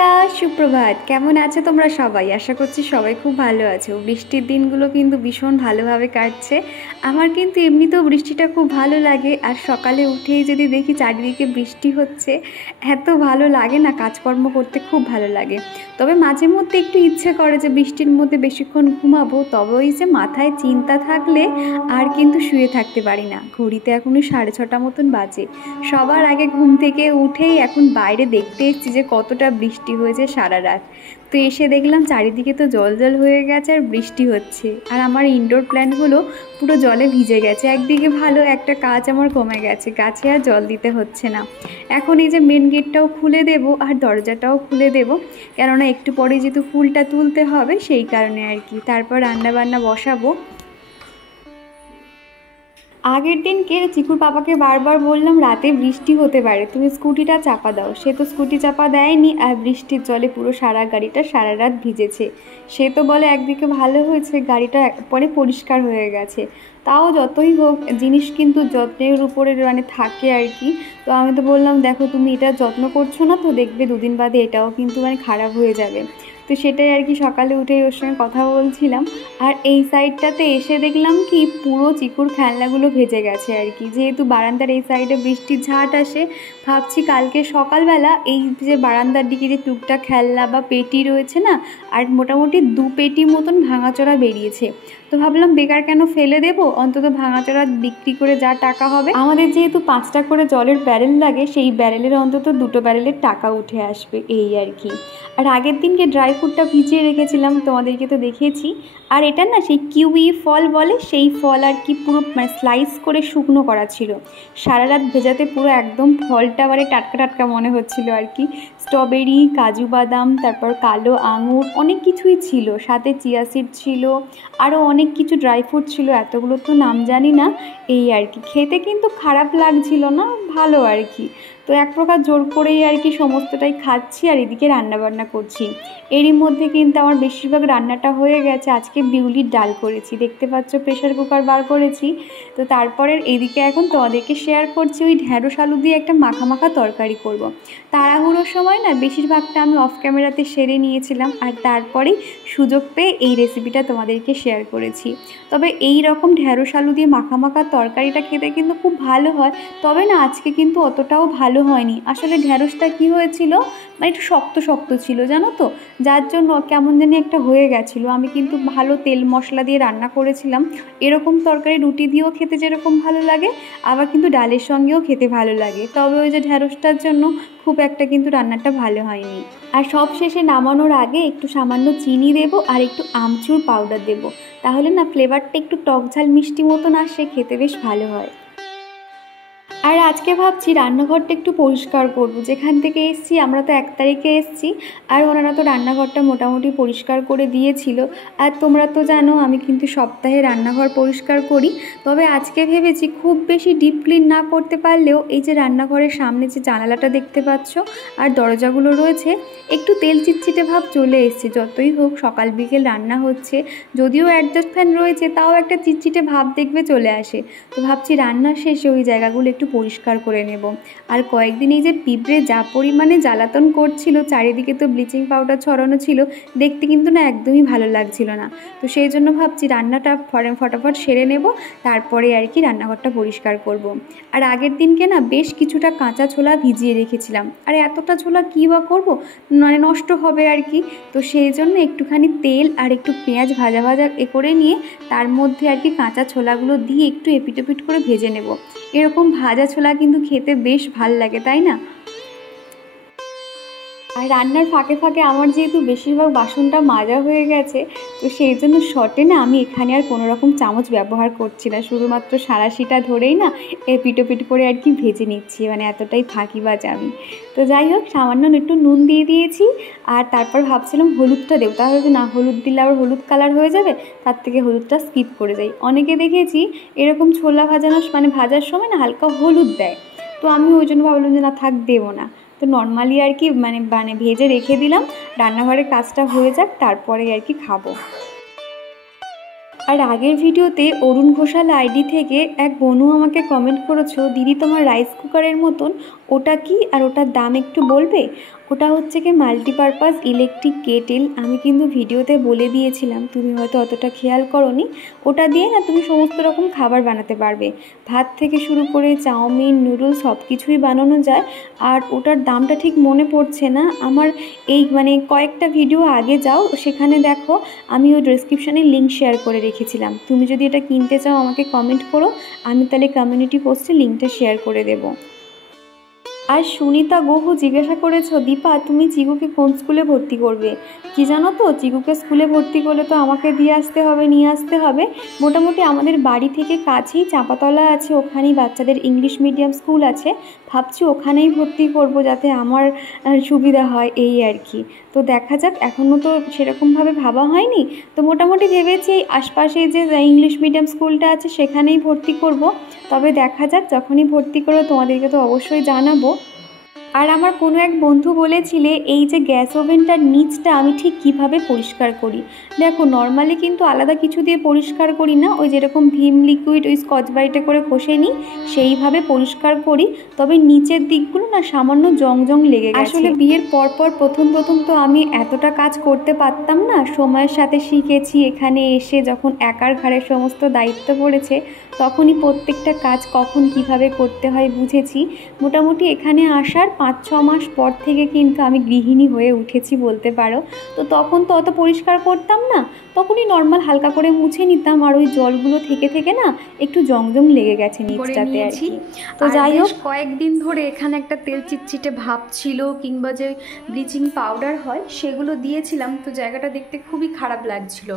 বন্ধুরা সুপ্রভাত। কেমন আছো তোমরা সবাই? আশা করছি সবাই খুব ভালো আছো। বৃষ্টির দিনগুলো কিন্তু ভীষণ ভালোভাবে কাটছে। আমার কিন্তু এমনিতেও বৃষ্টিটা খুব ভালো লাগে, আর সকালে উঠেই যদি দেখি চারিদিকে বৃষ্টি হচ্ছে, এত ভালো লাগে না, কাজকর্ম করতে খুব ভালো লাগে। তবে মাঝে মধ্যে একটু ইচ্ছে করে যে বৃষ্টির মধ্যে বেশিক্ষণ ঘুমাবো, তবে ওই যে মাথায় চিন্তা থাকলে আর কিন্তু শুয়ে থাকতে পারি না। ঘড়িতে এখনই 6:30 মতন বাজে। সবার আগে ঘুম থেকে উঠেই এখন বাইরে দেখতে এসেছি যে কতটা বৃষ্টি হয়েছে সারা রাত। তো এসে দেখলাম চারিদিকে তো জল জল হয়ে গেছে আর বৃষ্টি হচ্ছে, আর আমার ইনডোর প্ল্যান্টগুলো পুরো জলে ভিজে গেছে। একদিকে ভালো, একটা কাজ আমার কমে গেছে, গাছে আর জল দিতে হচ্ছে না। এখন এই যে মেন গেটটাও খুলে দেব আর দরজাটাও খুলে দেব, কেননা একটু পরে যেহেতু ফুলটা তুলতে হবে সেই কারণে আর কি। তারপর রান্না বান্না বসাবো। আগের দিনকে চিকুর পাপাকে বারবার বললাম রাতে বৃষ্টি হতে পারে, তুমি স্কুটিটা চাপা দাও। সে তো স্কুটি চাপা দেয়নি, আর বৃষ্টির জলে পুরো সারা গাড়িটা সারা রাত ভিজেছে। সে তো বলে একদিকে ভালো হয়েছে, গাড়িটা পরে পরিষ্কার হয়ে গেছে। তাও যতই হোক জিনিস কিন্তু যত্নের উপরে থাকে আর কি। তো আমি তো বললাম দেখো তুমি এটা যত্ন করছো না তো দেখবে দুদিন বাদে এটাও কিন্তু খারাপ হয়ে যাবে। তো সেটাই আর কি, সকালে উঠে ওর সঙ্গে কথা বলছিলাম। আর এই সাইডটাতে এসে দেখলাম কি পুরো চিকুর খেলনাগুলো ভেজে গেছে আর কি। যেহেতু বারান্দার এই সাইডে বৃষ্টির ঝাঁট আসে, ভাবছি কালকে সকালবেলা এই যে বারান্দার দিকে যে টুকটাক খেলনা বা পেটি রয়েছে না, আর মোটামুটি 2 পেটি মতন ভাঙাচোরা বেরিয়েছে। তো ভাবলাম বেকার কেন ফেলে দেবো, অন্তত ভাঙাচোরা বিক্রি করে যা টাকা হবে। আমাদের যেহেতু 5টা করে জলের ব্যারেল লাগে, সেই ব্যারেলের অন্তত 2টো ব্যারেলের টাকা উঠে আসবে এই আর কি। আর আগের দিনকে ড্রাই ফ্রুটটা ভিজিয়ে রেখেছিলাম, তোমাদেরকে তো দেখিয়েছি। আর এটা না সেই কিউই ফল বলে, সেই ফল আর কি পুরো স্লাইস করে শুকনো করা ছিল। সারা রাত ভেজাতে পুরো একদম ফলটা টাটকা টাটকা মনে হচ্ছিল আর কি। স্ট্রবেরি, কাজু বাদাম, তারপর কালো আঙুর, অনেক কিছুই ছিল, সাথে চিয়া সিড ছিল, আরও অনেক কিছু ড্রাই ফ্রুট ছিল। এতগুলো তো নাম জানি না এই আর কি। খেতে কিন্তু খারাপ লাগছিল না, ভালো আর কি। তো এক প্রকার জোর করেই আর কি সমস্তটাই খাচ্ছি, আর এদিকে রান্নাবান্না করছি। এরই মধ্যে কিন্তু আমার বেশিরভাগ রান্নাটা হয়ে গেছে। আজকে বিউলির ডাল করেছি, দেখতে পাচ্ছ প্রেশার কুকার বার করেছি। তো তারপরে এদিকে এখন তোমাদেরকে শেয়ার করছি ওই ঢ্যাঁড়স আলু দিয়ে একটা মাখা মাখা তরকারি করব। তাড়াহুড়োর সময় না বেশিরভাগটা আমি অফ ক্যামেরাতে সেরে নিয়েছিলাম, আর তারপরেই সুযোগ পেয়ে এই রেসিপিটা তোমাদেরকে শেয়ার করেছি। তবে এই রকম ঢ্যাঁড়স আলু দিয়ে মাখা মাখা তরকারিটা খেতে কিন্তু খুব ভালো হয়। তবে না আজকে কিন্তু অতটাও ভালো হয়নি। আসলে ঢ্যাঁড়সটা কি হয়েছিল, একটু শক্ত শক্ত ছিল জানো তো, যার জন্য কেমন জানি একটা হয়ে গেছিলো। আমি কিন্তু ভালো তেল মশলা দিয়ে রান্না করেছিলাম। এরকম তরকারি রুটি দিয়েও খেতে যেরকম ভালো লাগে, আবার কিন্তু ডালের সঙ্গেও খেতে ভালো লাগে। তবে ওই যে ঢ্যাঁড়সটার জন্য খুব একটা কিন্তু রান্নাটা ভালো হয়নি। আর সব শেষে নামানোর আগে একটু সামান্য চিনি দেবো আর একটু আমচুর পাউডার দেবো, তাহলে না ফ্লেভারটা একটু টক ঝাল মিষ্টি মতন আসে, খেতে বেশ ভালো হয়। আর আজকে ভাবছি রান্নাঘরটা একটু পরিষ্কার করব। যেখান থেকে এসেছি, আমরা তো 1 তারিখে এসেছি, আর ওনারা তো রান্নাঘরটা মোটামুটি পরিষ্কার করে দিয়েছিল। আর তোমরা তো জানো আমি কিন্তু সপ্তাহে রান্নাঘর পরিষ্কার করি। তবে আজকে ভেবেছি খুব বেশি ডিপ ক্লিন না করতে পারলেও এই যে রান্নাঘরের সামনে যে জানালাটা দেখতে পাচ্ছ আর দরজাগুলো রয়েছে, একটু তেল চিটচিটে ভাব চলে এসছে। যতই হোক সকাল বিকেল রান্না হচ্ছে, যদিও অ্যাডজাস্ট ফ্যান রয়েছে, তাও একটা চিটচিটে ভাব দেখবে চলে আসে। তো ভাবছি রান্নার শেষে ওই জায়গাগুলো একটু পরিষ্কার করে নেব। আর কয়েকদিন এই যে পিঁপড়ে যা পরিমাণে জ্বালাতন করছিল, চারিদিকে তো ব্লিচিং পাউডার ছড়ানো ছিল, দেখতে কিন্তু না একদমই ভালো লাগছিল না। তো সেই জন্য ভাবছি রান্নাটা ফটাফট সেরে নেব, তারপরে আর কি রান্নাঘরটা পরিষ্কার করব। আর আগের দিনকে না বেশ কিছুটা কাঁচা ছোলা ভিজিয়ে রেখেছিলাম, আর এতটা ছোলা কী বা করবো, নষ্ট হবে আর কি। তো সেই জন্য একটুখানি তেল আর একটু পেঁয়াজ ভাজা ভাজা করে নিয়ে তার মধ্যে আর কি কাঁচা ছোলাগুলো দিয়ে একটু এপিটোপিট করে ভেজে নেব। এরকম ভাজা ছোলা কিন্তু খেতে বেশ ভাল লাগে, তাই না? আর রান্নার ফাঁকে ফাঁকে আমার যেহেতু বেশিরভাগ বাসনটা মাজা হয়ে গেছে, তো সেই জন্য শর্টে না আমি এখানে আর কোনো রকম চামচ ব্যবহার করছি না, শুধুমাত্র সাঁড়াশিটা ধরেই না পিটোপিট করে আর কি ভেজে নিচ্ছি। এতটাই ফাঁকিবাজ আমি। তো যাই হোক, সামান্য একটু নুন দিয়ে দিয়েছি, আর তারপর ভাবছিলাম হলুদটা দেবো, তাহলে না হলুদ দিলে আবার হলুদ কালার হয়ে যাবে, তার থেকে হলুদটা স্কিপ করে যাই। অনেকে দেখেছি এরকম ছোলা ভাজার সময় না হালকা হলুদ দেয়, তো আমি ওই জন্য ভাবলাম যে না থাক, দেবো না। তো নর্মালি আর কি ভেজে রেখে দিলাম, রান্নাঘরের কাজটা হয়ে যাক, তারপরে আর কি খাবো। আর আগের ভিডিওতে অরুণ ঘোষাল আইডি থেকে এক বোনু আমাকে কমেন্ট করেছো, দিদি তোমার রাইস কুকারের মতন ওটা কি আর ওটার দাম একটু বলবে। ওটা হচ্ছে কি মাল্টিপারপাস ইলেকট্রিক কেটেল। আমি কিন্তু ভিডিওতে বলে দিয়েছিলাম, তুমি হয়তো অতটা খেয়াল করোনি। ওটা দিয়ে না তুমি সমস্ত রকম খাবার বানাতে পারবে, ভাত থেকে শুরু করে চাউমিন, নুডলস সব কিছুই বানানো যায়। আর ওটার দামটা ঠিক মনে পড়ছে না আমার, এই মানে কয়েকটা ভিডিও আগে যাও, সেখানে দেখো আমি ওই ডেসক্রিপশানে লিঙ্ক শেয়ার করে রেখেছিলাম। তুমি যদি এটা কিনতে চাও আমাকে কমেন্ট করো, আমি তাহলে কমিউনিটি পোস্টে লিঙ্কটা শেয়ার করে দেবো। আর সুনিতা গুহু জিজ্ঞাসা করেছো, দীপা তুমি চিকুকে কোন স্কুলে ভর্তি করবে? কি জানো তো, চিকুকে স্কুলে ভর্তি করলে তো আমাকে নিয়ে আসতে হবে। মোটামুটি আমাদের বাড়ি থেকে কাছেই চাঁপাতলা আছে, ওখানেই বাচ্চাদের ইংলিশ মিডিয়াম স্কুল আছে। ভাবছি ওখানেই ভর্তি করব, যাতে আমার সুবিধা হয়, এই আর কি। তো দেখা যাক, এখনও তো সেরকমভাবে ভাবা হয়নি। তো মোটামুটি ভেবেছি আশপাশে যে ইংলিশ মিডিয়াম স্কুলটা আছে সেখানেই ভর্তি করব। তবে দেখা যাক, যখনই ভর্তি করো তোমাদেরকে তো অবশ্যই জানাবো। আর আমার কোনো এক বন্ধু বলেছিলে এই যে গ্যাস ওভেনটার নিচটা আমি ঠিক কিভাবে পরিষ্কার করি। দেখো নর্মালি কিন্তু আলাদা কিছু দিয়ে পরিষ্কার করি না, ওই যেরকম ভিম লিকুইড ওই স্কচ ব্রাইটে করে ঘষে নিই সেইভাবে পরিষ্কার করি। তবে নিচের দিকগুলো না সামান্য জং লেগে গেছে। আসলে বিয়ের পরপর প্রথম তো আমি এতটা কাজ করতে পারতাম না, সময়ের সাথে শিখেছি। এখানে এসে যখন একার ঘাড়ে সমস্ত দায়িত্ব পড়েছে তখনই প্রত্যেকটা কাজ কখন কিভাবে করতে হয় বুঝেছি। মোটামুটি এখানে আসার 5-6 মাস পর থেকে কিন্তু আমি গৃহিণী হয়ে উঠেছি বলতে পারো। তো তখন তো অত পরিষ্কার করতাম না, তখনই নর্মাল হালকা করে মুছে নিতাম। আর ওই জলগুলো থেকে না একটু জং লেগে গেছে নিচটাতে আর কি। তো যাই হোক, কয়েকদিন ধরে এখানে একটা তেল চিটচিটে ভাব ছিল, কিংবা যে ব্লিচিং পাউডার হয় সেগুলো দিয়েছিলাম। তো জায়গাটা দেখতে খুবই খারাপ লাগছিল।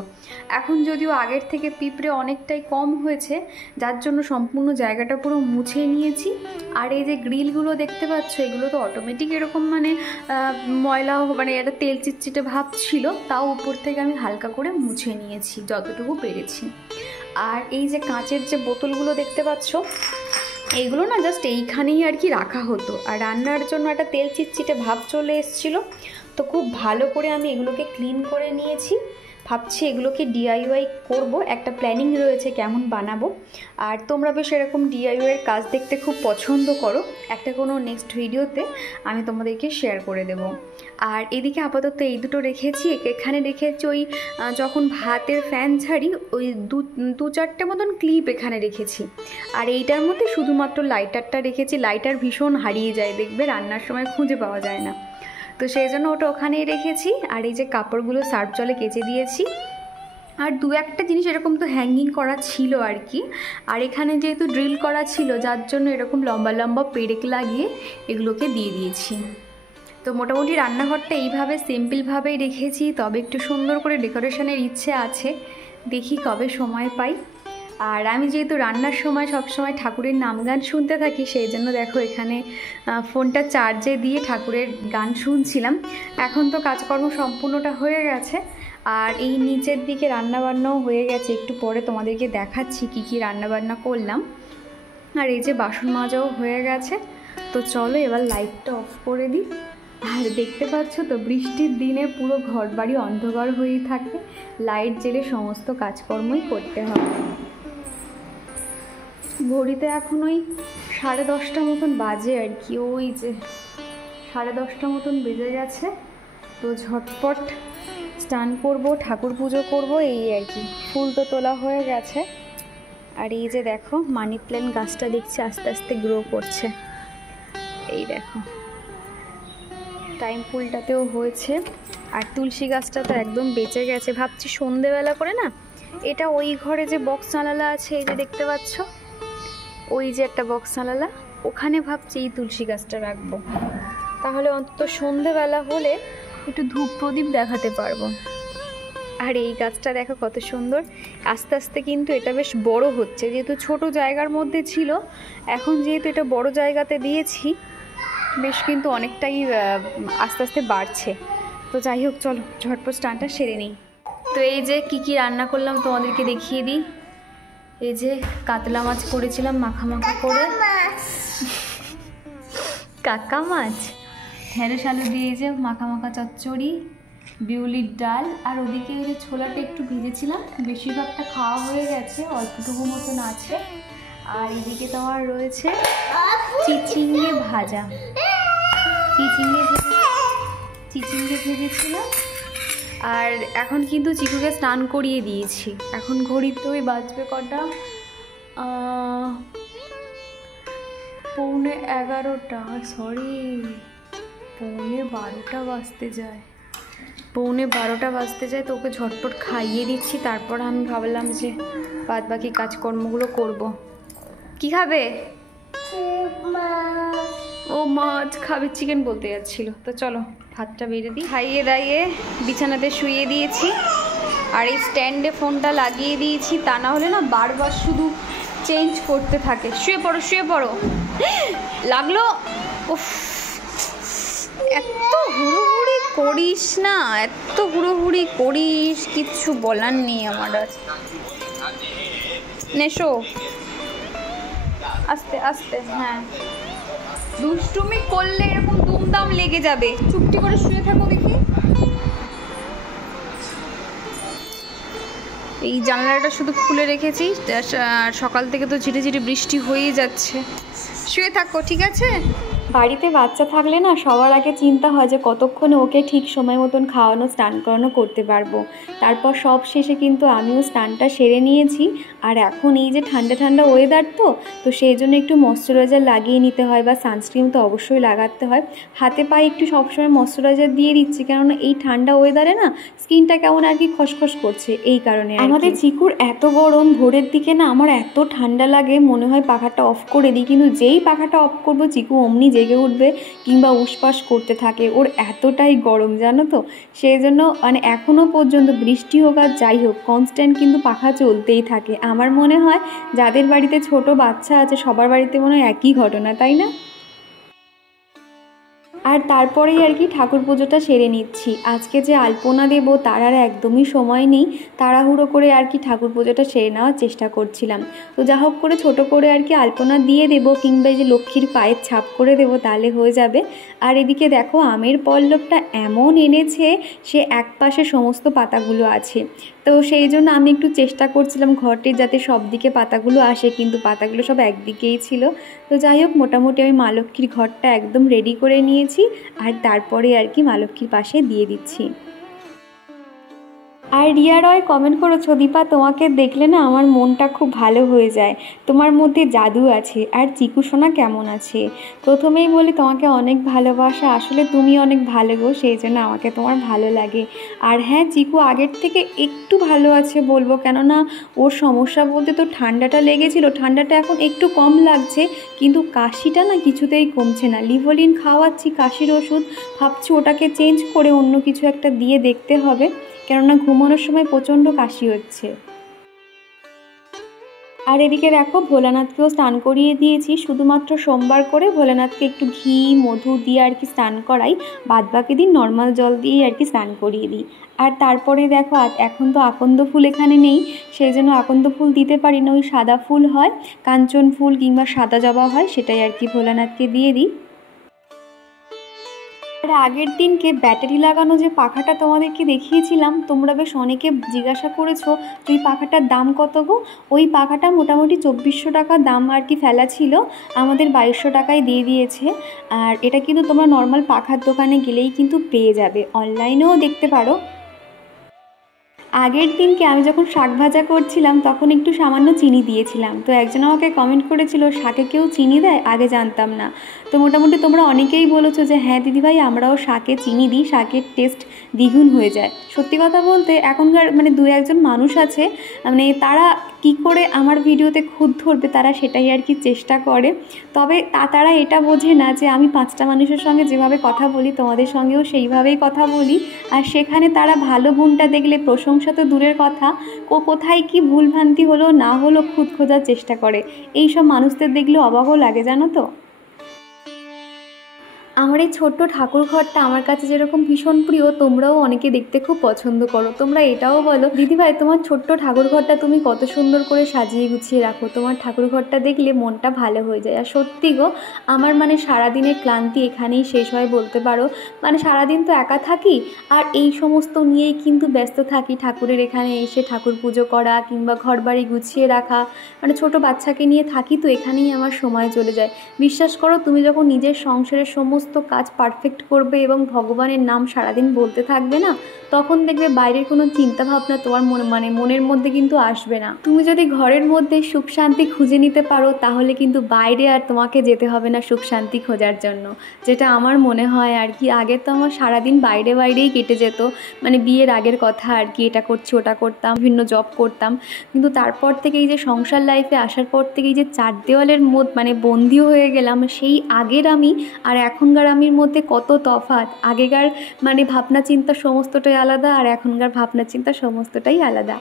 এখন যদিও আগের থেকে পিঁপড়ে অনেকটাই কম হয়েছে, যার জন্য সম্পূর্ণ জায়গাটা পুরো মুছে নিয়েছি। আর এই যে গ্রিলগুলো দেখতে পাচ্ছ, এগুলো তো অটোমেটিক এরকম মানে ময়লা মানে একটা তেল চিটচিটে ভাব ছিল, তাও উপর থেকে আমি হালকা করে মুছে নিয়েছি যতটুকু পেরেছি। আর এই যে কাঁচের যে বোতলগুলো দেখতে পাচ্ছ, এইগুলো না জাস্ট এইখানেই আর কি রাখা হতো। আর রান্নার জন্য একটা তেল চিটচিটে ভাব চলে এসেছিলো, তো খুব ভালো করে আমি এগুলোকে ক্লিন করে নিয়েছি। ভাবছি এগুলোকে ডিআইওয়াই করব, একটা প্ল্যানিং রয়েছে কেমন বানাবো। আর তোমরা বেশ এরকম ডিআইওয়াইয়ের কাজ দেখতে খুব পছন্দ করো, একটা কোনো নেক্সট ভিডিওতে আমি তোমাদেরকে শেয়ার করে দেব। আর এদিকে আপাতত এই দুটো রেখেছি। এখানে রেখেছি ওই যখন ভাতের ফ্যান ছাড়ি ওই দু চারটে মতন ক্লিপ এখানে রেখেছি। আর এইটার মধ্যে শুধুমাত্র লাইটারটা রেখেছি। লাইটার ভীষণ হারিয়ে যায়, দেখবে রান্নার সময় খুঁজে পাওয়া যায় না, তো সেই জন্য ওটা ওখানেই রেখেছি। আর এই যে কাপড়গুলো সার্ফ জলে কেচে দিয়েছি। আর দু একটা জিনিস এরকম তো হ্যাঙ্গিং করা ছিল আর কি। আর এখানে যেহেতু ড্রিল করা ছিল, যার জন্য এরকম লম্বা লম্বা পেরেক লাগিয়ে এগুলোকে দিয়ে দিয়েছি। তো মোটামুটি রান্নাঘরটা এইভাবে সিম্পলভাবেই রেখেছি, তবে একটু সুন্দর করে ডেকোরেশনের ইচ্ছে আছে, দেখি কবে সময় পাই। আর আমি যেহেতু রান্নার সময় সবসময় ঠাকুরের নাম গান শুনতে থাকি, সেই জন্য দেখো এখানে ফোনটা চার্জে দিয়ে ঠাকুরের গান শুনছিলাম। এখন তো কাজকর্ম সম্পূর্ণটা হয়ে গেছে। আর এই নিচের দিকে রান্নাবান্নাও হয়ে গেছে, একটু পরে তোমাদেরকে দেখাচ্ছি কি রান্নাবান্না করলাম। আর এই যে বাসন মাজাও হয়ে গেছে। তো চলো এবার লাইটটা অফ করে দিই। আর দেখতে পাচ্ছ তো বৃষ্টির দিনে পুরো ঘর বাড়ি অন্ধকার হয়েই থাকে, লাইট জ্বেলে সমস্ত কাজকর্মই করতে হবে। ঘড়িতে এখন ওই 10:30 মতন বাজে আর কি, ওই যে 10:30 মতন বেজে গেছে। তো ঝটপট স্নান করব, ঠাকুর পুজো করব, এই আর কি। ফুল তো তোলা হয়ে গেছে। আর এই যে দেখো মানি প্ল্যান্ট গাছটা দেখছি আস্তে আস্তে গ্রো করছে, এই দেখো টাইম ফুলটাতেও হয়েছে। আর তুলসী গাছটা তো একদম বেঁচে গেছে। ভাবছি সন্ধেবেলা করে না, এটা ওই ঘরে যে বক্স জানালা আছে এই যে দেখতে পাচ্ছ, ওই যে একটা বক্স জানালা, ওখানে ভাবছি এই তুলসী গাছটা রাখবো। তাহলে অন্তত সন্ধেবেলা হলে একটু ধূপ প্রদীপ দেখাতে পারবো। আর এই গাছটা দেখো কত সুন্দর, আস্তে আস্তে কিন্তু এটা বেশ বড় হচ্ছে। যেহেতু ছোট জায়গার মধ্যে ছিল, এখন যেহেতু এটা বড় জায়গাতে দিয়েছি, বেশ কিন্তু অনেকটাই আস্তে আস্তে বাড়ছে। তো যাই হোক চলো ঝটপট স্নানটা সেরে নিই। তো এই যে কি রান্না করলাম তোমাদেরকে দেখিয়ে দিই। এই যে কাতলা মাছ করেছিলাম মাখা করে, কাকা মাছ, ঢেঁড়স আলু দিয়ে এই যে মাখা চচ্চড়ি, বিউলির ডাল। আর ওদিকে এই যে ছোলাটা একটু ভেজেছিলাম, বেশিরভাগটা খাওয়া হয়ে গেছে, অল্পটুকু মতন আছে। আর এদিকে তোমার রয়েছে চিচিঙ্গে ভাজা, চিচিঙ্গে চিচিঙ্গে ভেজেছিলাম। আর এখন কিন্তু চিকুকে স্নান করিয়ে দিয়েছি। এখন ঘড়িতে ওই বাজবে কটা, 11:15, সরি 12:15 বাজতে যায়, 12:15 বাজতে যায়। তো ওকে ঝটপট খাইয়ে দিচ্ছি, তারপর আমি ভাবলাম যে বাদ বাকি কাজকর্মগুলো করব। কি খাবে? ও মাছ খাবে, চিকেন বলতে যাচ্ছিল। তো চলো ভাতটা বেড়ে দিই। খাইয়ে দাইয়ে বিছানাতে শুইয়ে দিয়েছি, আর এই স্ট্যান্ডে ফোনটা লাগিয়ে দিয়েছি, তা না হলে না বারবার শুধু চেঞ্জ করতে থাকে। শুয়ে পড়ো শুয়ে পড়ো, লাগলো। উফ, এত হুড়োহুড়ি করিস না, এত হুড়োহুড়ি করিস, কিচ্ছু বলার নেই আমার। আজ নেশো আস্তে আস্তে, হ্যাঁ দুষ্টুমি করলে এরকম দুমদাম লেগে যাবে। চুপটি করে শুয়ে থাকো দেখি। এই জানলাটা শুধু খুলে রেখেছি, সকাল থেকে তো ঝিরিঝিরি বৃষ্টি হয়েই যাচ্ছে। শুয়ে থাকো, ঠিক আছে? বাড়িতে বাচ্চা থাকলে না সবার আগে চিন্তা হয় যে কতক্ষণে ওকে ঠিক সময় মতন খাওয়ানো, স্নান করানো করতে পারবো। তারপর সব শেষে কিন্তু আমিও স্নানটা সেরে নিয়েছি। আর এখন এই যে ঠান্ডা ঠান্ডা ওয়েদার, তো সেই জন্য একটু ময়শ্চারাইজার লাগিয়ে নিতে হয়, বা সানস্ক্রিন তো অবশ্যই লাগাতে হয়। হাতে পায়ে একটু সবসময় ময়শ্চারাইজার দিয়ে দিচ্ছি, কেননা এই ঠান্ডা ওয়েদারে না স্কিনটা কেমন আর কি খসখস করছে, এই কারণে। আমাদের চিকুর এত গরম, ভোরের দিকে না আমার এত ঠান্ডা লাগে, মনে হয় পাখাটা অফ করে দিই, কিন্তু যেই পাখাটা অফ করবো চিকু অমনি জেগে উঠবে কিংবা উসপাস করতে থাকে। ওর এতটাই গরম জানো তো, সেই জন্য মানে এখনও পর্যন্ত বৃষ্টি হোক আর যাই হোক কনস্ট্যান্ট কিন্তু পাখা চলতেই থাকে। আমার মনে হয় যাদের বাড়িতে ছোট বাচ্চা আছে সবার বাড়িতে মনে হয় একই ঘটনা, তাই না? আর তারপরেই আর কি ঠাকুর পুজোটা সেরে নিচ্ছি। আজকে যে আলপনা দেব তার আর একদমই সময় নেই, তাড়াহুড়ো করে আর কি ঠাকুর পুজোটা সেরে নেওয়ার চেষ্টা করছিলাম। তো যা হোক করে ছোট করে আর কি আলপনা দিয়ে দেবো, কিংবা এই যে লক্ষ্মীর পায়ের ছাপ করে দেবো, তাহলে হয়ে যাবে। আর এদিকে দেখো আমের পল্লবটা এমন এনেছে, সে এক পাশে সমস্ত পাতাগুলো আছে। তো সেই জন্য আমি একটু চেষ্টা করছিলাম ঘরটির যাতে সব দিকে পাতাগুলো আসে, কিন্তু পাতাগুলো সব একদিকেই ছিল। তো যাই হোক মোটামুটি আমি মা লক্ষ্মীর ঘরটা একদম রেডি করে নিয়েছি, আর তারপরে আর কি মা লক্ষ্মীর পাশে দিয়ে দিচ্ছি। আর রিয়া রয় কমেন্ট করেছো, দীপা তোমাকে দেখলে না আমার মনটা খুব ভালো হয়ে যায়, তোমার মধ্যে জাদু আছে। আর চিকু সোনা কেমন আছে? প্রথমেই বলি তোমাকে অনেক ভালোবাসা, আসলে তুমি অনেক ভালো গো, সেই জন্য আমাকে তোমার ভালো লাগে। আর হ্যাঁ, চিকু আগের থেকে একটু ভালো আছে বলবো, কেননা ওর সমস্যা বলতে তো ঠান্ডাটা লেগেছিল, ঠান্ডাটা এখন একটু কম লাগছে, কিন্তু কাশিটা না কিছুতেই কমছে না। লিভোলিন খাওয়াচ্ছি কাশির ওষুধ, ভাবছি ওটাকে চেঞ্জ করে অন্য কিছু একটা দিয়ে দেখতে হবে, কেননা ঘুমানোর সময় প্রচণ্ড কাশি হচ্ছে। আর এদিকে দেখো ভোলানাথকেও স্নান করিয়ে দিয়েছি, শুধুমাত্র সোমবার করে ভোলানাথকে একটু ঘি মধু দিয়ে আর কি স্নান করাই, বাদবাকি দিন নর্মাল জল দিয়ে আর কি স্নান করিয়ে দিই। আর তারপরে দেখো এখন তো আকন্দ ফুল এখানে নেই, সেই জন্য আকন্দ ফুল দিতে পারি না, ওই সাদা ফুল হয়, কাঞ্চন ফুল কিংবা সাদা জবা হয়, সেটাই আর কি ভোলানাথকে দিয়ে দিই। আর আগের দিনকে ব্যাটারি লাগানো যে পাখাটা তোমাদেরকে দেখিয়েছিলাম, তোমরা বেশ অনেকে জিজ্ঞাসা করেছো ওই পাখাটার দাম কত গো। ওই পাখাটা মোটামুটি 2400 টাকা দাম আর কি ফেলা ছিল, আমাদের 2200 টাকায় দিয়ে দিয়েছে। আর এটা কিন্তু তোমরা নর্মাল পাখার দোকানে গেলেই কিন্তু পেয়ে যাবে, অনলাইনেও দেখতে পারো। আগের দিনকে আমি যখন শাক ভাজা করছিলাম তখন একটু সামান্য চিনি দিয়েছিলাম, তো একজন আমাকে কমেন্ট করেছিল শাকে কেউ চিনি দেয়, আগে জানতাম না। তো মোটামুটি তোমরা অনেকেই বলেছো যে হ্যাঁ দিদিভাই আমরাও শাকে চিনি দিই, শাকের টেস্ট দ্বিগুণ হয়ে যায়। সত্যি কথা বলতে এখনকার মানে দু একজন মানুষ আছে, মানে তারা কি করে আমার ভিডিওতে খুঁত ধরবে তারা সেটাই আর কি চেষ্টা করে, তবে তারা এটা বোঝে না যে আমি 5টা মানুষের সঙ্গে যেভাবে কথা বলি তোমাদের সঙ্গেও সেইভাবেই কথা বলি। আর সেখানে তারা ভালো গুণটা দেখলে প্রশংসা তো দূরের কথা, কোথায় কি ভুলভ্রান্তি হলো না হলো খুঁত খোঁজার চেষ্টা করে। এই সব মানুষদের দেখলে অবাকও লাগে জানো তো। আমার এই ছোট্ট ঠাকুর ঘরটা আমার কাছে যেরকম ভীষণ প্রিয়, তোমরাও অনেকে দেখতে খুব পছন্দ করো। তোমরা এটাও বলো দিদিভাই তোমার ছোট্ট ঠাকুর ঘরটা তুমি কত সুন্দর করে সাজিয়ে গুছিয়ে রাখো, তোমার ঠাকুর ঘরটা দেখলে মনটা ভালো হয়ে যায়। আর সত্যি গো, আমার মানে সারাদিনের ক্লান্তি এখানেই শেষ হয় বলতে পারো। মানে সারাদিন তো একা থাকি, আর এই সমস্ত নিয়েই কিন্তু ব্যস্ত থাকি, ঠাকুরের এখানে এসে ঠাকুর পুজো করা কিংবা ঘর বাড়ি গুছিয়ে রাখা, মানে ছোট বাচ্চাকে নিয়ে থাকি, তো এখানেই আমার সময় চলে যায়। বিশ্বাস করো, তুমি যখন নিজের সংসারের সমস্ত সমস্ত কাজ পারফেক্ট করবে এবং ভগবানের নাম সারাদিন বলতে থাকবে না, তখন দেখবে বাইরের কোনো চিন্তা ভাবনা তোমার মনের মধ্যে কিন্তু আসবে না। তুমি যদি ঘরের মধ্যে সুখ শান্তি খুঁজে নিতে পারো তাহলে কিন্তু বাইরে আর তোমাকে যেতে হবে না সুখ শান্তি খোঁজার জন্য, যেটা আমার মনে হয় আর কি। আগে তো আমার সারাদিন বাইরেই কেটে যেত, মানে বিয়ের আগের কথা আর কি, এটা করছি ওটা করতাম, বিভিন্ন জব করতাম। কিন্তু তারপর থেকে এই যে সংসার লাইফে আসার পর থেকে এই যে 4 দেওয়ালের বন্দি হয়ে গেলাম, সেই আগের আমি আর এখনকার আমির মধ্যে কত তফাৎ। আগেকার ভাবনা চিন্তা সমস্তটাই আলাদা, আর এখনকার ভাবনা চিন্তা সমস্তটাই আলাদা।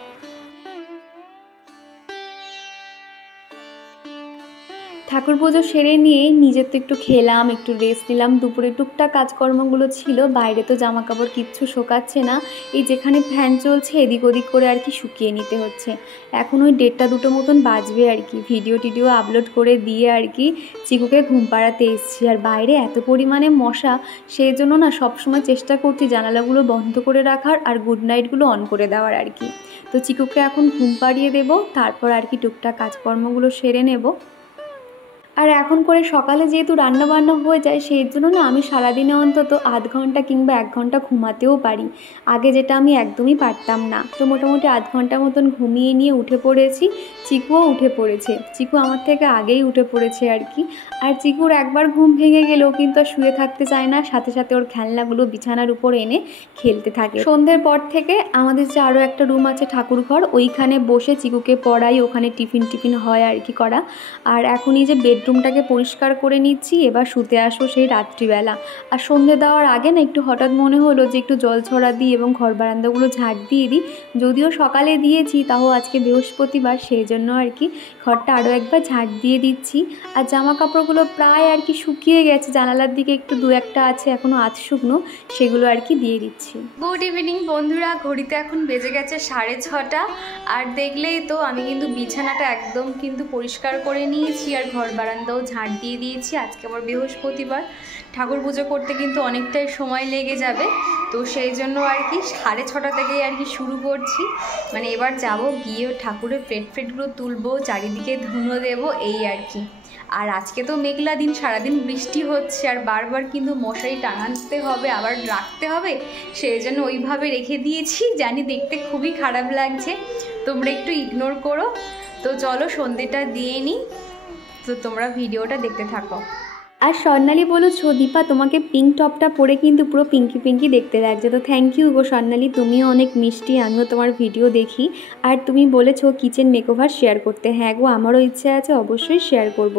ঠাকুর পুজো সেরে নিয়ে নিজের তো একটু খেলাম, একটু রেস্ট নিলাম। দুপুরে টুকটাক কাজকর্মগুলো ছিল, বাইরে তো জামা কাপড় কিচ্ছু শোকাচ্ছে না, এই যেখানে ফ্যান চলছে এদিক ওদিক করে আর কি শুকিয়ে নিতে হচ্ছে। এখন ওই 1:30-2 মতন বাজবে আর কি। ভিডিও আপলোড করে দিয়ে আর কি চিকুকে ঘুম পাড়াতে এসেছি। আর বাইরে এত পরিমাণে মশা, সেই জন্য না সবসময় চেষ্টা করছি জানালাগুলো বন্ধ করে রাখার আর গুড নাইটগুলো অন করে দেওয়ার আর কি। তো চিকুকে এখন ঘুম পাড়িয়ে দেবো, তারপর আর কি টুকটাক কাজকর্মগুলো সেরে নেব। আর এখন করে সকালে যেহেতু রান্নাবান্না হয়ে যায়, সেই জন্য না আমি সারাদিনে অন্তত আধ ঘন্টা কিংবা 1 ঘন্টা ঘুমাতেও পারি, আগে যেটা আমি একদমই পারতাম না। তো মোটামুটি আধ ঘন্টা মতন ঘুমিয়ে নিয়ে উঠে পড়েছি। চিকুও উঠে পড়েছে, চিকু আমার থেকে আগেই উঠে পড়েছে আর কি। আর চিকুর একবার ঘুম ভেঙে গেলেও কিন্তু আর শুয়ে থাকতে চায় না, সাথে সাথে ওর খেলনাগুলো বিছানার উপর এনে খেলতে থাকে। সন্ধ্যের পর থেকে আমাদের যে আরও একটা রুম আছে ঠাকুর ঘর, ওইখানে বসে চিকুকে পড়াই, ওখানে টিফিন হয় আর কি করা। আর এখনই যে বেডরুমটাকে পরিষ্কার করে নিচ্ছি, এবার শুতে আসবো সেই রাত্রিবেলা। আর সন্ধ্যে দেওয়ার আগে না একটু হঠাৎ মনে হলো যে একটু জল ছড়া দিই এবং ঘর বারান্দাগুলো ঝাড় দিয়ে দিই। যদিও সকালে দিয়েছি, তাও আজকে বৃহস্পতিবার, সেই জন্য আর কি ঘরটা আরও একবার ঝাড় দিয়ে দিচ্ছি। আর জামা কাপড়গুলো প্রায় আর কি শুকিয়ে গেছে, জানালার দিকে একটু 2-1টা আছে এখনও আধ শুকনো, সেগুলো আর কি দিয়ে দিচ্ছি। গুড ইভিনিং বন্ধুরা, ঘড়িতে এখন বেজে গেছে 6:30। আর দেখলেই তো আমি কিন্তু বিছানাটা একদম কিন্তু পরিষ্কার করে নিয়েছি আর ঘর বারান্দাও ঝাড় দিয়ে দিয়েছি। আজকে আবার বৃহস্পতিবার, ঠাকুর পুজো করতে কিন্তু অনেকটাই সময় লেগে যাবে, তো সেই জন্য আর কি 6:30 থেকেই আর কি শুরু করছি। এবার যাব গিয়ে ঠাকুরের প্লেটগুলো তুলবো, চারিদিকে ধুনো দেবো, এই আর কি। আর আজকে তো মেঘলা দিন, সারাদিন বৃষ্টি হচ্ছে, আর বারবার কিন্তু মশারি টাঙাতে হবে, আবার রাখতে হবে, সেই জন্য ওইভাবে রেখে দিয়েছি। জানি দেখতে খুবই খারাপ লাগছে, তোমরা একটু ইগনোর করো। তো চলো সন্ধ্যেটা দিয়ে নিই, তো তোমরা ভিডিওটা দেখতে থাকো। আর স্বর্ণালী বলেছো, দীপা তোমাকে পিঙ্ক টপটা পরে কিন্তু পুরো পিঙ্কি দেখতে লাগছে। তো থ্যাংক ইউ গো স্বর্ণালী, তুমিও অনেক মিষ্টি, আমিও তোমার ভিডিও দেখি। আর তুমি বলেছো কিচেন মেকওভার শেয়ার করতে, হ্যাঁ গো আমারও ইচ্ছে আছে, অবশ্যই শেয়ার করব।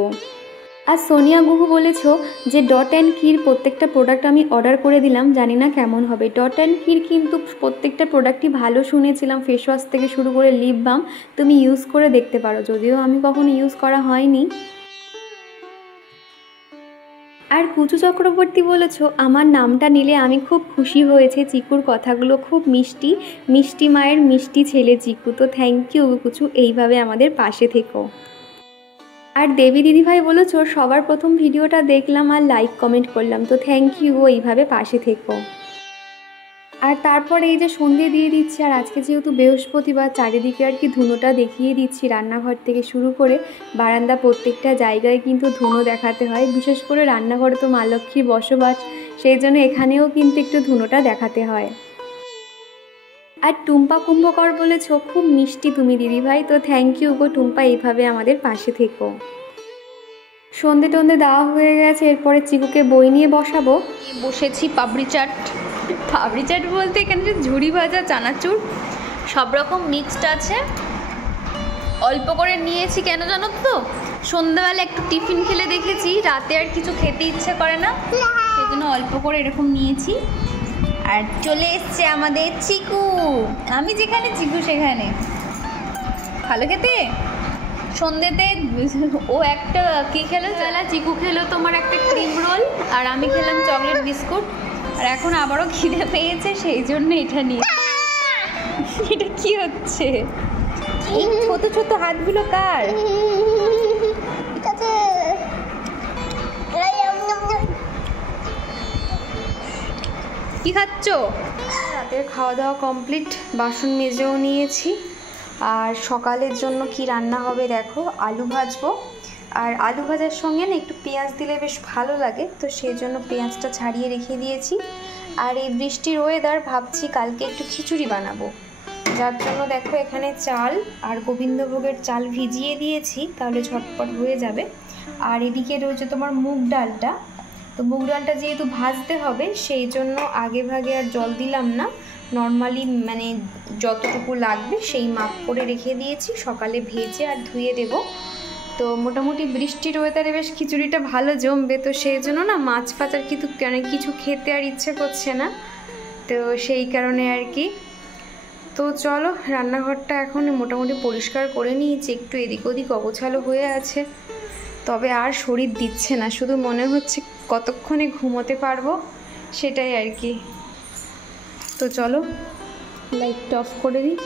আর সোনিয়া গুহু বলেছো যে ডট অ্যান্ড কির প্রত্যেকটা প্রোডাক্ট আমি অর্ডার করে দিলাম, জানি না কেমন হবে। ডট অ্যান্ড কির কিন্তু প্রত্যেকটা প্রোডাক্টই ভালো শুনেছিলাম, ফেস ওয়াশ থেকে শুরু করে লিপ বাম, তুমি ইউজ করে দেখতে পারো, যদিও আমি কখনো ইউজ করা হয়নি। আর কুচু চক্রবর্তী বলেছো আমার নামটা নিলে আমি খুব খুশি হয়েছে, চিকুর কথাগুলো খুব মিষ্টি, মিষ্টি মায়ের মিষ্টি ছেলে চিকু। তো থ্যাংক ইউ কুচু, এইভাবে আমাদের পাশে থেকো। আর দেবী দিদিভাই বলেছো সবার প্রথম ভিডিওটা দেখলাম আর লাইক কমেন্ট করলাম, তো থ্যাংক ইউ, এইভাবে পাশে থেকো। আর তারপরে এই যে সন্ধে দিয়ে দিচ্ছি, আর আজকে যেহেতু বৃহস্পতিবার, চারিদিকে আর কি ধুনোটা দেখিয়ে দিচ্ছি, রান্নাঘর থেকে শুরু করে বারান্দা প্রত্যেকটা জায়গায় কিন্তু ধুনো দেখাতে হয়। বিশেষ করে রান্নাঘরে তো মা লক্ষ্মীর বসবাস, সেই জন্য এখানেও কিন্তু একটু ধুনোটা দেখাতে হয়। আর টুম্পা কুম্ভকর বলেছো খুব মিষ্টি তুমি দিদিভাই, তো থ্যাংক ইউ গো টুম্পা, এইভাবে আমাদের পাশে থেকো। সন্ধে টন্ধে দেওয়া হয়ে গেছে, এরপরে চিকুকে বই নিয়ে বসাবো। বসেছি পাপড়ি চাট বলতে এখানে ঝুড়ি ভাজা, চানাচুর সব রকম মিক্সড আছে, অল্প করে নিয়েছি। কেন জানো তো, সন্ধ্যাবেলা একটু টিফিন খেলে দেখেছি রাতে আর কিছু খেতে ইচ্ছে করে না, সেই জন্য অল্প করে এরকম নিয়েছি। আর চলে এসছে আমাদের চিকু, আমি যেখানে চিকু সেখানে, ভালো খেতে। সন্ধ্যেতে ও একটা কি খেলো, চিকু খেলো তোমার একটা ক্রিম রোল, আর আমি খেলাম চকলেট বিস্কুট। আর এখন আবারও খিদে পেয়েছে, সেই জন্য এটা নিয়ে। এটা কি হচ্ছে, এই ছোট ছোট হাতগুলো কার? কি খাচ্ছ? রাতের খাওয়া দাওয়া কমপ্লিট, বাসন মেজেও নিয়েছি। আর সকালের জন্য কি রান্না হবে দেখো, আলু ভাজবো আর আলু ভাজার সঙ্গে না একটু পেঁয়াজ দিলে বেশ ভালো লাগে, তো সেই জন্য পেঁয়াজটা ছাড়িয়ে রেখে দিয়েছি। আর এই বৃষ্টির ওয়েদার ভাবছি কালকে একটু খিচুড়ি বানাবো, যার জন্য দেখো এখানে চাল আর গোবিন্দভোগের চাল ভিজিয়ে দিয়েছি, তাহলে ঝটপট হয়ে যাবে। আর এদিকে রয়েছে তোমার মুগ ডালটা, তো মুগ ডালটা যেহেতু ভাজতে হবে সেই জন্য আগে ভাগে আর জল দিলাম না, নর্মালি মানে যতটুকু লাগবে সেই মাপ করে রেখে দিয়েছি, সকালে ভেজে আর ধুয়ে দেব। তো মোটামুটি বৃষ্টির ওয়েদারে বেশ খিচুড়িটা ভালো জমবে, তো সেই জন্য না মাছ ফাছ আর কিন্তু কিছু খেতে আর ইচ্ছে করছে না, তো সেই কারণে আর কি। তো চলো রান্নাঘরটা এখন মোটামুটি পরিষ্কার করে নিয়েছি, একটু এদিক ওদিক অগোছালো হয়ে আছে, তবে আর শরীর দিচ্ছে না, শুধু মনে হচ্ছে কতক্ষণে ঘুমোতে পারবো সেটাই আর কি। তো চলো লাইটটা অফ করে দিই।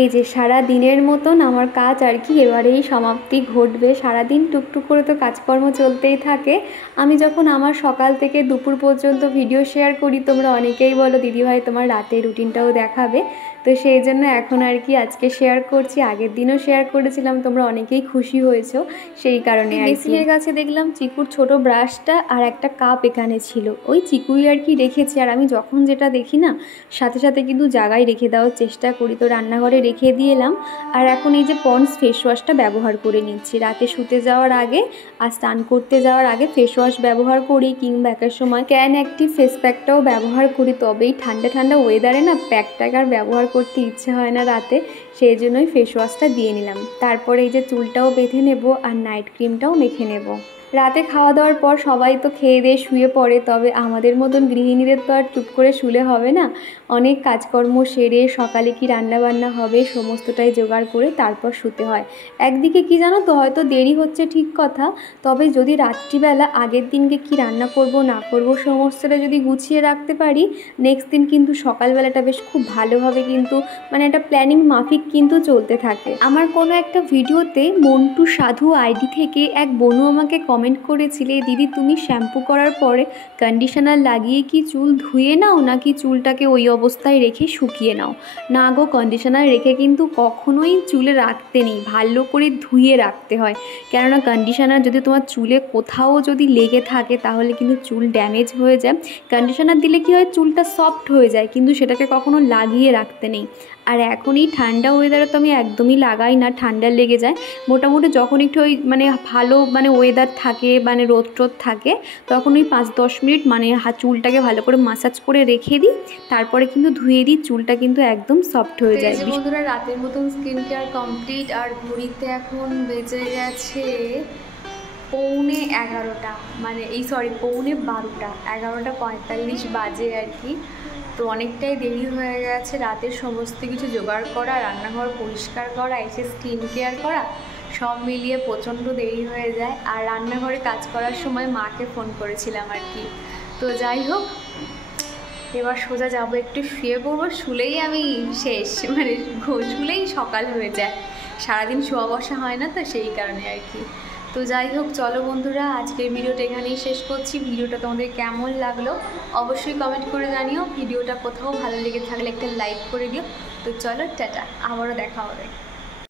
এই যে সারা দিনের মতন আমার কাজ আর কি এবারেই সমাপ্তি ঘটবে। সারাদিন টুকটুক করে তো কাজকর্ম চলতেই থাকে। আমি যখন আমার সকাল থেকে দুপুর পর্যন্ত ভিডিও শেয়ার করি, তোমরা অনেকেই বলো দিদিভাই তোমার রাতের রুটিনটাও দেখাবে, তো সেই জন্য এখন আর কি আজকে শেয়ার করছি। আগের দিনও শেয়ার করেছিলাম, তোমরা অনেকেই খুশি হয়েছো, সেই কারণে বেসিনের কাছে দেখলাম চিকুর ছোট ব্রাশটা আর একটা কাপ এখানে ছিল, ওই চিকুই আর কি রেখেছি। আর আমি যখন যেটা দেখি না সাথে সাথে কিন্তু জায়গায় রেখে দেওয়ার চেষ্টা করি, তো রান্নাঘরে রেখে দিয়েলাম। আর এখন এই যে পন্ডস ফেস ওয়াশটা ব্যবহার করে নিচ্ছি, রাতে শুতে যাওয়ার আগে আর স্নান করতে যাওয়ার আগে ফেস ওয়াশ ব্যবহার করি, কিংবা একার সময় ক্যান অ্যাক্টিভ ফেস প্যাকটাও ব্যবহার করি। তবেই ঠান্ডা ঠান্ডা ওয়েদারে না প্যাকটাকে আর ব্যবহার করতে ইচ্ছে হয় না রাতে, সেই জন্যই ফেস ওয়াশটা দিয়ে নিলাম। তারপরে এই যে চুলটাও বেঁধে নেব আর নাইট ক্রিমটাও মেখে নেব। রাতে খাওয়া দাওয়ার পর সবাই তো খেয়ে দিয়ে শুয়ে পড়ে, তবে আমাদের মতন গৃহিণীদের তো আর চুপ করে শুলে হবে না, অনেক কাজকর্ম সেরে সকালে কি রান্না বান্না হবে সমস্তটাই জোগাড় করে তারপর শুতে হয়। একদিকে কি জানো তো, হয়তো দেরি হচ্ছে ঠিক কথা, তবে যদি রাত্রিবেলা আগের দিনকে কি রান্না করব না করব সমস্তটা যদি গুছিয়ে রাখতে পারি, নেক্সট দিন কিন্তু সকালবেলাটা বেশ খুব ভালোভাবে কিন্তু মানে একটা প্ল্যানিং মাফিক কিন্তু চলতে থাকে। আমার কোনো একটা ভিডিওতে মন্টু সাধু আইডি থেকে এক বোনু আমাকে কমেন্ট করেছিলে, দিদি তুমি শ্যাম্পু করার পরে কন্ডিশনার লাগিয়ে কি চুল ধুয়ে নাও নাকি চুলটাকে ওই অবস্থায় রেখে শুকিয়ে নাও? না গো, কন্ডিশনার রেখে কিন্তু কখনোই চুলে রাখতে নেই, ভালো করে ধুয়ে রাখতে হয়। কেননা কন্ডিশনার যদি তোমার চুলে কোথাও যদি লেগে থাকে তাহলে কিন্তু চুল ড্যামেজ হয়ে যায়। কন্ডিশনার দিলে কি হয়, চুলটা সফট হয়ে যায়, কিন্তু সেটাকে কখনো লাগিয়ে রাখতে নেই। আর এখন এই ঠান্ডা ওয়েদারে তো আমি একদমই লাগাই না, ঠান্ডা লেগে যায়। মোটামুটি যখন একটু ওই মানে ভালো মানে ওয়েদার থাকে মানে রোদ টোদ থাকে, তখন ওই 5-10 মিনিট মানে চুলটাকে ভালো করে মাসাজ করে রেখে দিই, তারপরে কিন্তু ধুয়ে দিই, চুলটা কিন্তু একদম সফট হয়ে যায়। বন্ধুরা রাতের মতন স্কিন কেয়ার কমপ্লিট, আর ঘড়িতে এখন বেজে গেছে 11:15, মানে পৌনে 12টা, 11:45 বাজে আর কি। তো অনেকটাই দেরি হয়ে গেছে, রাতের সমস্ত কিছু জোগাড় করা, রান্নাঘর পরিষ্কার করা, এসে স্কিন কেয়ার করা, সব মিলিয়ে প্রচণ্ড দেরি হয়ে যায়। আর রান্নাঘরে কাজ করার সময় মাকে ফোন করেছিলাম আর কি। তো যাই হোক, এবার সোজা যাবো, একটু শুয়ে পড়বো, শুলেই আমি শেষ, মানে শুলেই সকাল হয়ে যায়, সারাদিন শোয়া বসা হয় না, তো সেই কারণে আর কি। তো যাই হোক চলো বন্ধুরা, আজকের ভিডিওটা এখানেই শেষ করছি। ভিডিওটা তোমাদের কেমন লাগলো অবশ্যই কমেন্ট করে জানিও। ভিডিওটা কোথাও ভালো লেগে থাকলে একটা লাইক করে দিও। তো চলো টাটা, আবারও দেখা হবে।